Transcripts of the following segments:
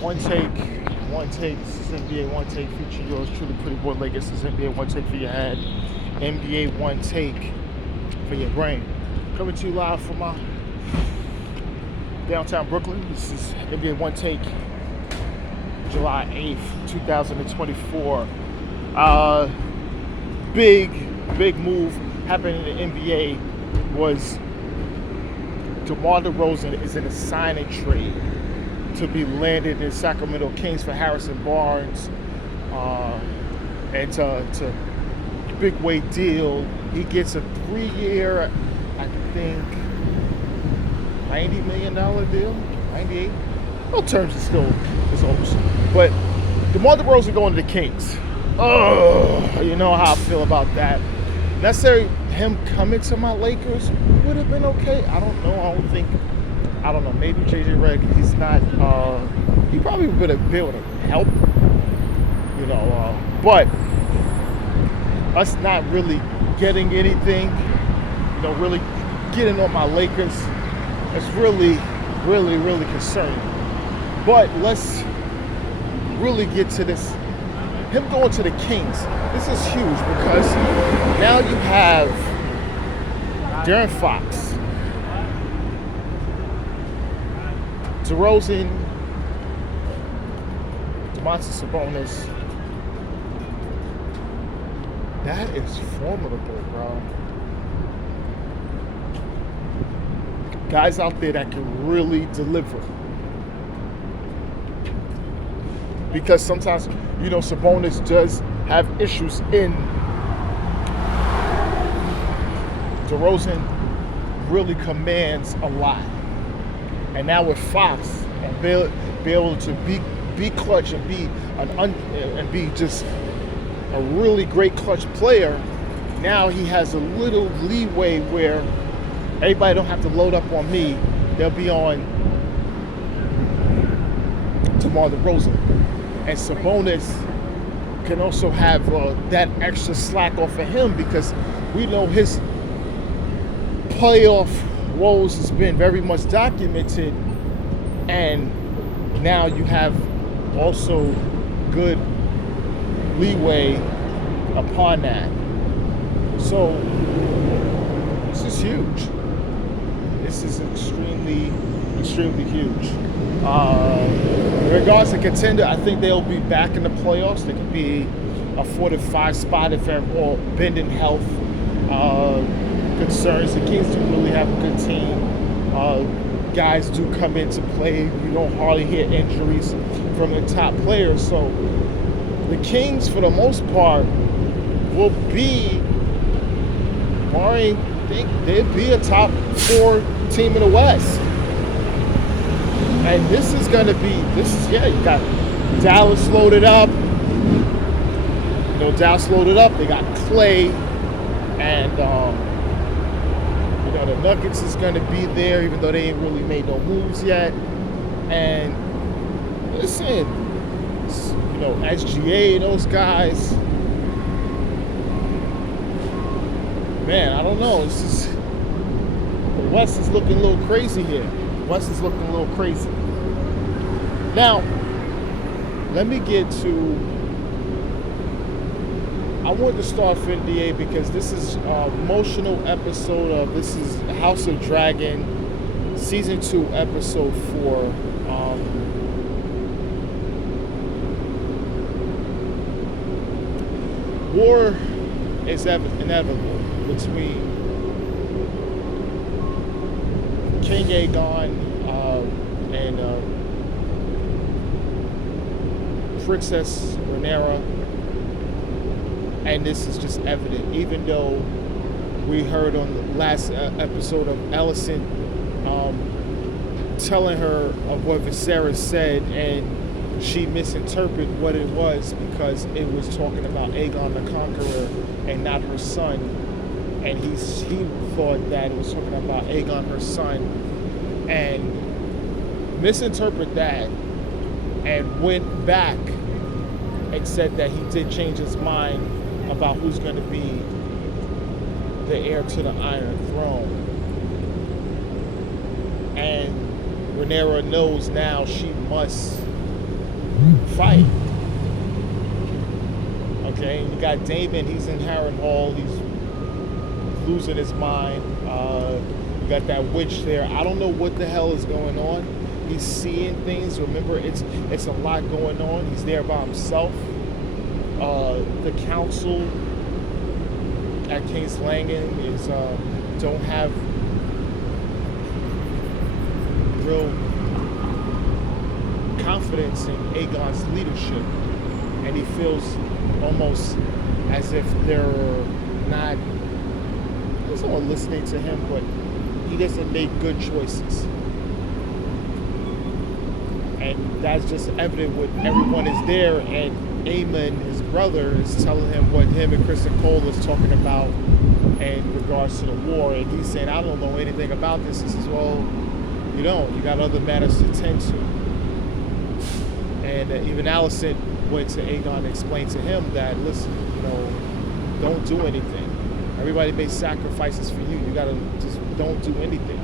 One take, one take. This is NBA One Take featuring yours truly, Pretty Boy Lakers. This is NBA One Take for your head, NBA One Take for your brain. Coming to you live from downtown Brooklyn. This is NBA One Take, July 8th, 2024. Big move happened in the NBA was Demar Derozan is in a sign and trade to be landed in Sacramento Kings for Harrison Barnes, and to big weight deal. He gets a 3-year, I think, $90 million deal, 98. No terms is still is almost, but DeMar DeRozan going to the Kings. Oh, you know how I feel about that. Necessarily, him coming to my Lakers would have been okay. I don't know. I don't know. Maybe JJ Redick, he's not. He probably would have been able to help. You know, but us not really getting anything. You know, really getting on my Lakers. It's really concerning. But let's really get to this. Him going to the Kings, this is huge because now you have Darren Fox, DeRozan, Domantas Sabonis. That is formidable, bro. Guys out there that can really deliver. Because sometimes, you know, Sabonis does have issues in. DeRozan really commands a lot. And now with Fox and be able to be clutch and be just a really great clutch player, now he has a little leeway where everybody don't have to load up on me. They'll be on DeMar DeRozan. And Sabonis can also have that extra slack off of him because we know his playoff woes has been very much documented, and now you have also good leeway upon that. So this is huge. This is extremely huge. In regards to contender, I think they'll be back in the playoffs. They could be a 4-5 spot if they're all bending health concerns. The Kings do really have a good team. Guys do come into play. You don't hardly hear injuries from the top players. So the Kings, for the most part, will be, barring, I think they'd be a top 4 team in the West. And this is going to be, you got Dallas loaded up. You know, Dallas loaded up. They got Clay. And, you know, the Nuggets is going to be there, even though they ain't really made no moves yet. And listen, you know, SGA, those guys, man, I don't know. It's just, the West is looking a little crazy here. West is looking a little crazy. Now, let me get to, I wanted to start for NBA because this is an emotional episode of, this is House of Dragon, Season 2, Episode 4. War is inevitable between King Aegon and Princess Rhaenyra, and this is just evident. Even though we heard on the last episode of Alicent telling her of what Viserys said, and she misinterpreted what it was because it was talking about Aegon the Conqueror and not her son. And he thought that it was talking about Aegon, her son, and misinterpreted that and went back and said that he did change his mind about who's going to be the heir to the Iron Throne. And Rhaenyra knows now she must fight. Okay, and you got Damon, he's in Harrenhal, he's losing his mind. You got that witch there. I don't know what the hell is going on. He's seeing things. Remember, it's a lot going on. He's there by himself. The council at King's Landing is don't have real confidence in Aegon's leadership, and he feels almost as if they're not. There's no one listening to him, but he doesn't make good choices. And that's just evident when everyone is there, and Aemon, his brother, is telling him what him and Kristen Cole is talking about in regards to the war. And he's saying, I don't know anything about this. He says, well, you don't. You got other matters to attend to. And even Alicent went to Aegon and explained to him that, listen, don't do anything. Everybody made sacrifices for you. You gotta just don't do anything.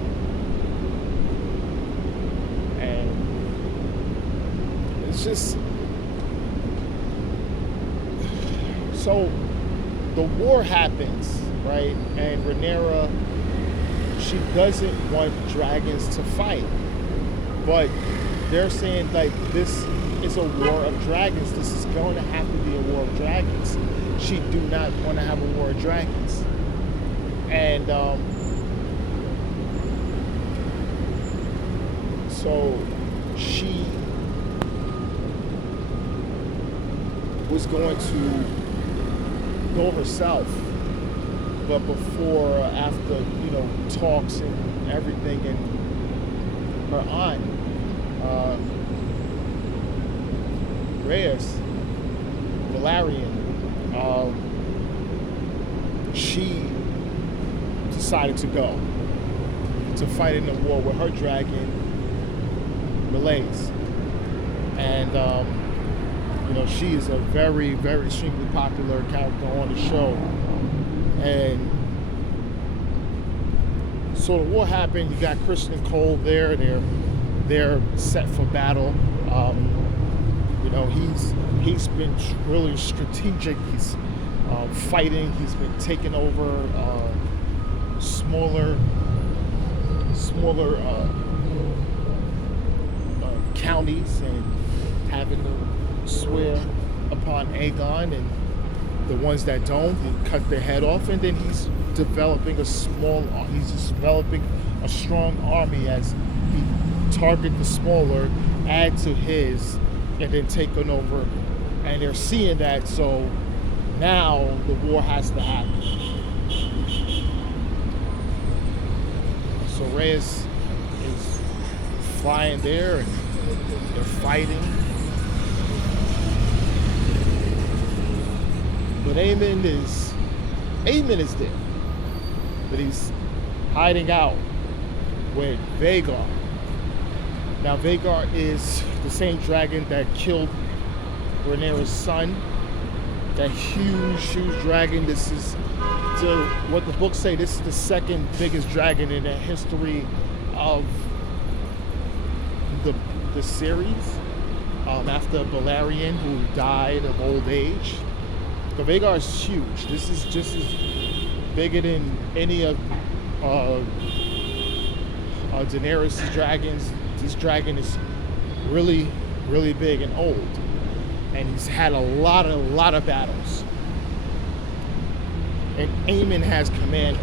And it's just so the war happens, right? And Rhaenyra, she doesn't want dragons to fight, but they're saying like this is a war of dragons. This is going to have to be a war of dragons. She do not want to have a war of dragons. And so she was going to go herself, but before, after, talks and everything, and her aunt, Reyes, Valerian, she decided to go to fight in the war with her dragon, Meleys. And, she is a very, very extremely popular character on the show. And so the war happened. You got Kristen Cole there. They're set for battle. He's been really strategic. He's fighting. He's been taking over smaller counties and having to swear upon Aegon, and the ones that don't, he cut their head off. And then he's developing a strong army as he target the smaller, add to his, and then take on over. And they're seeing that, so now the war has to happen. So Reyes is flying there, and they're fighting. But Aemon is there. But he's hiding out with Vhagar. Now Vhagar is the same dragon that killed Rhaenyra's son. That huge dragon. This is what the books say. This is the second biggest dragon in the history of the series, after Balerion, who died of old age. So Vhagar is huge. This is just as bigger than any of Daenerys' dragons. This dragon is really, really big and old, and he's had a lot of battles. And Aemon has command of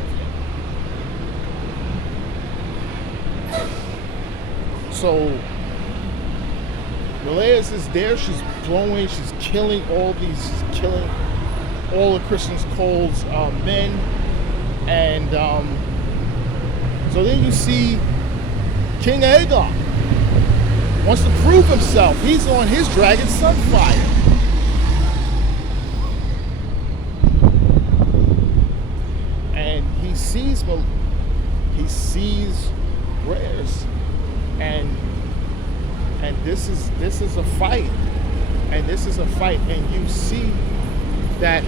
him. So Meleys is there. She's blowing. She's killing all of Kristen Cole's men, and so then you see King Aegon wants to prove himself. He's on his dragon Sunfire. And he sees Rhaeys, and this is a fight. And this is a fight, and you see that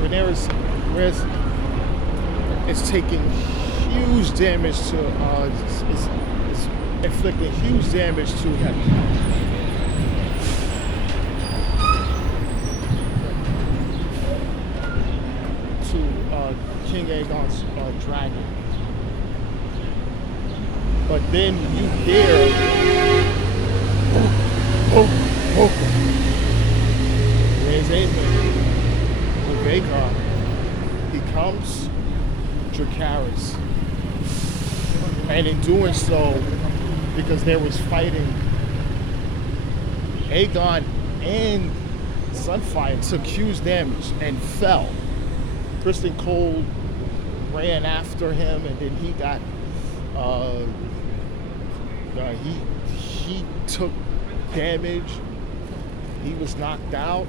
Rhaenyra's Whereas it's taking huge damage to it's inflicting huge damage to King Aegon's dragon. But then you hear, there's Aemon with Aegon. He comes, Dracarys. And in doing so, because there was fighting, Aegon and Sunfire took huge damage and fell. Kristen Cole ran after him, and then he got he took damage. He was knocked out.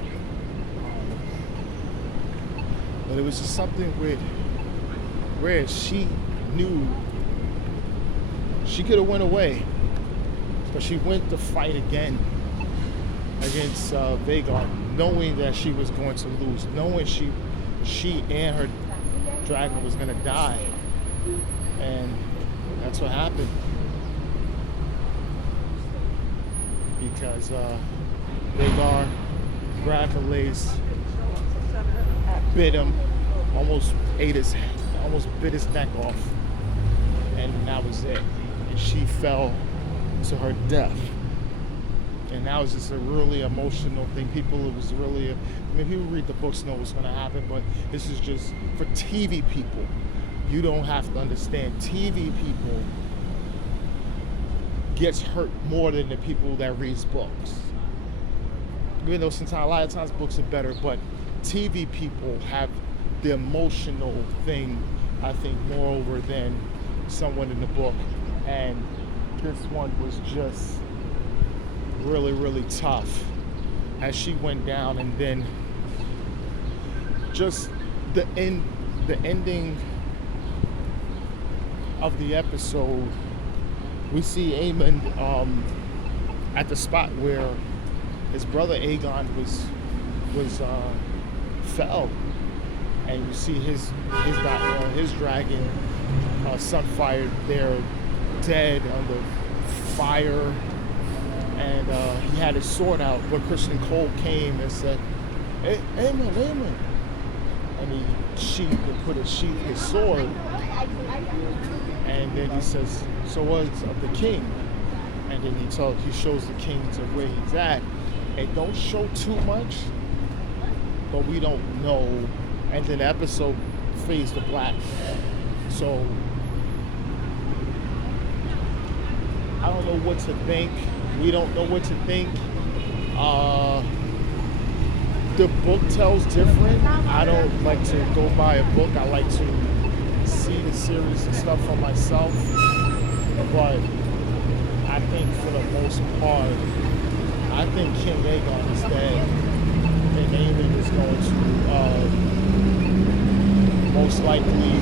But it was just something with where she knew she could have went away, but she went to fight again against Vhagar, knowing that she was going to lose, knowing she and her dragon was going to die. And that's what happened. Because Vhagar grabbed the lace, bit him, almost bit his neck off, and that was it. And she fell to her death. And that was just a really emotional thing. People who read the books know what's going to happen, but this is just for TV people. You don't have to understand. TV people gets hurt more than the people that reads books. Even though sometimes, a lot of times books are better, but TV people have the emotional thing, I think, more over than someone in the book. And this one was just really, really tough as she went down. And then just the ending of the episode, we see Aemon at the spot where his brother Aegon was fell, and you see his dragon Sunfire there, dead under fire, and he had his sword out. But Kristen Cole came and said, Aemon, and he put his sword, and then he says, so what's of the king? And then he shows the king to where he's at. It don't show too much, but we don't know. And then the episode fades to black. So I don't know what to think. We don't know what to think. The book tells different. I don't like to go by a book. I like to see the series and stuff for myself. But I think for the most part, I think King Aegon is dead, and Aemon is going to most likely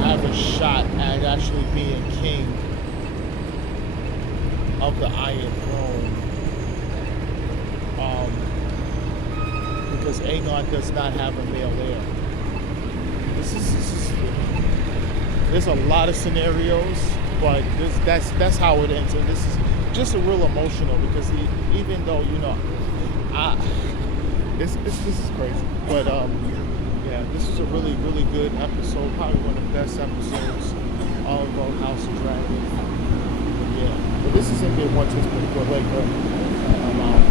have a shot at actually being king of the Iron Throne, because Aegon does not have a male heir. There's a lot of scenarios, but that's how it ends, and this is just a real emotional, because even though, this is crazy, but yeah, this is a really, really good episode, probably one of the best episodes of House of Dragon. Yeah, but this is in bit one, it's pretty good. Like, I'm out.